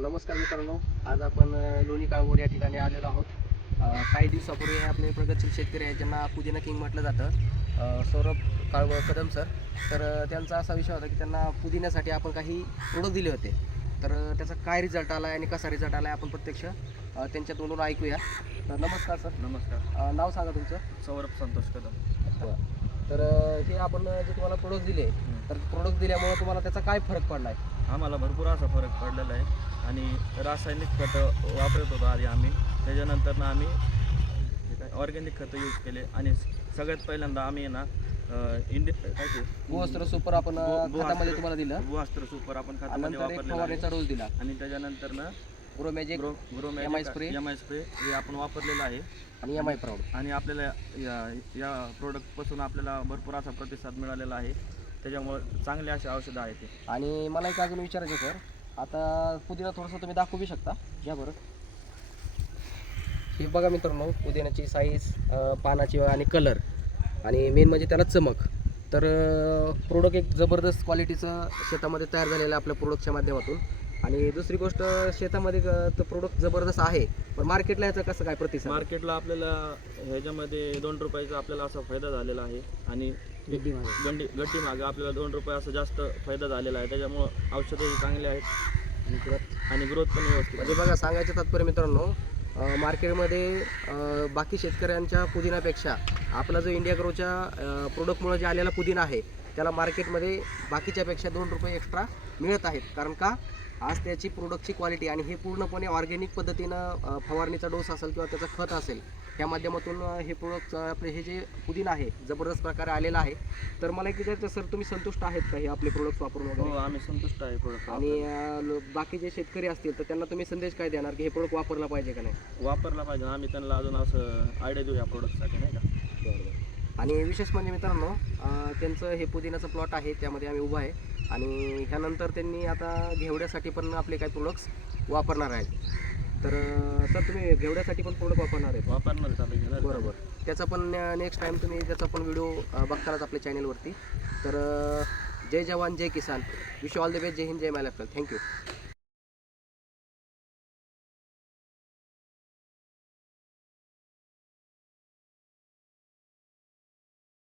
नमस्कार मित्रांनो, आज आपण लोणी काळगोड या ठिकाणी आलेलो आहोत. काही दिवसापूर्वी आपले प्रगतशील शेतकरी आहेत ज्यांना पुदिना किंग म्हटलं जातं, सौरभ काळगोड कदम सर. तर त्यांचा असा विषय होता की त्यांना पुदिन्यासाठी आपण काही प्रोडक्ट दिले होते. तर त्याचा काय रिझल्ट आला आहे आणि कसा रिझल्ट आला आहे आपण प्रत्यक्ष त्यांच्या तोंडून ऐकूया. तर नमस्कार सर. नमस्कार. नाव सांगा तुमचं. सौरभ संतोष कदम. तर हे आपण जे तुम्हाला प्रोडक्ट दिले, तर प्रोडक्ट दिल्यामुळे तुम्हाला त्याचा काय फरक पडला आहे? आम्हाला भरपूर असा फरक पडलेला आहे आणि रासायनिक खतं वापरत होतो आधी आम्ही. त्याच्यानंतर आम्ही ऑर्गॅनिक खतं यूज केले आणि सगळ्यात पहिल्यांदा आम्ही ना भूवस्त्र सुपर आपण खतामध्ये तुम्हाला दिलं. भूवस्त्र सुपर आपण खतामध्ये वापरलेला फवारणीचा डोस दिला आणि त्याच्यानंतर ना ग्रोमॅजिक एम स्प्रे हे आपण वापरलेलं आहे आणि एम आय प्राऊड. आणि आपल्याला या प्रोडक्टपासून आपल्याला भरपूर असा प्रतिसाद मिळालेला आहे. त्याच्यामुळे चांगले असे औषधं आहेत ते. आणि मला एक अजून विचारायचं सर, आता पुदिना थोडंसं तुम्ही दाखवू शकता घ्या बरं. हे बघा मित्रांनो, पुदिन्याची साईज, पानाची आणि कलर आणि मेन म्हणजे त्याला चमक. तर प्रोडक्ट एक जबरदस्त क्वालिटीचं शेतामध्ये तयार झालेलं आहे आपल्या प्रोडक्टच्या माध्यमातून. आणि दुसरी गोष्ट, शेतामध्ये तर प्रोडक्ट जबरदस्त आहे, पण मार्केटला याचा कसं काय प्रतिसाद? मार्केटला आपल्याला ह्याच्यामध्ये 2 रुपयाचा आपल्याला असा फायदा झालेला आहे आणि गड्डी मागे आपल्याला 2 रुपये असं जास्त फायदा झालेला आहे. त्याच्यामुळं औषधंही चांगले आहेत आणि ग्रोथ पण व्यवस्थित. म्हणजे बघा, सांगायचं तात्पर्य मित्रांनो, मार्केटमध्ये बाकी शेतकऱ्यांच्या पुदिनापेक्षा आपला जो इंडिया ग्रोच्या प्रोडक्टमुळे जे आलेला पुदिना आहे त्याला मार्केटमध्ये बाकीच्यापेक्षा 2 रुपये एक्स्ट्रा मिळत आहेत. कारण का, आज त्याची प्रोडक्टची क्वालिटी आणि हे पूर्णपणे ऑर्गॅनिक पद्धतीनं फवारणीचा डोस असेल किंवा त्याचा खत असेल, त्या माध्यमातून हे प्रोडक्ट आपले हे जे पुदिना आहे जबरदस्त प्रकारे आलेला आहे. तर मला एक विचारायचं सर, तुम्ही संतुष्ट आहेत का हे आपले प्रोडक्ट वापरून वगैरे? हो, आम्ही संतुष्ट आहे प्रोडक्ट. आणि बाकी जे शेतकरी असतील तर त्यांना तुम्ही संदेश काय देणार की हे प्रोडक्ट वापरला पाहिजे का नाही? वापरला पाहिजे. आम्ही त्यांना अजून असं आयडिया देऊ या प्रोडक्टसाठी, नाही का? बरोबर. आणि विशेष म्हणजे मित्रांनो, त्यांचं हे पुदिनाचं प्लॉट आहे, त्यामध्ये आम्ही उभा आहे. आणि ह्यानंतर त्यांनी आता घेवड्यासाठी पण आपले काही प्रोडक्ट्स वापरणार आहेत. तर सर, तुम्ही घेवड्यासाठी पण प्रोडक्ट वापरणार आहेत? वापरणार चालेल. बरोबर. त्याचा पण नेक्स्ट टाईम तुम्ही त्याचा पण व्हिडिओ बघतानाच आपल्या चॅनलवरती. तर जय जवान जय किसान. Wish all the best. जय हिंद, जय महाराष्ट्र. थँक्यू.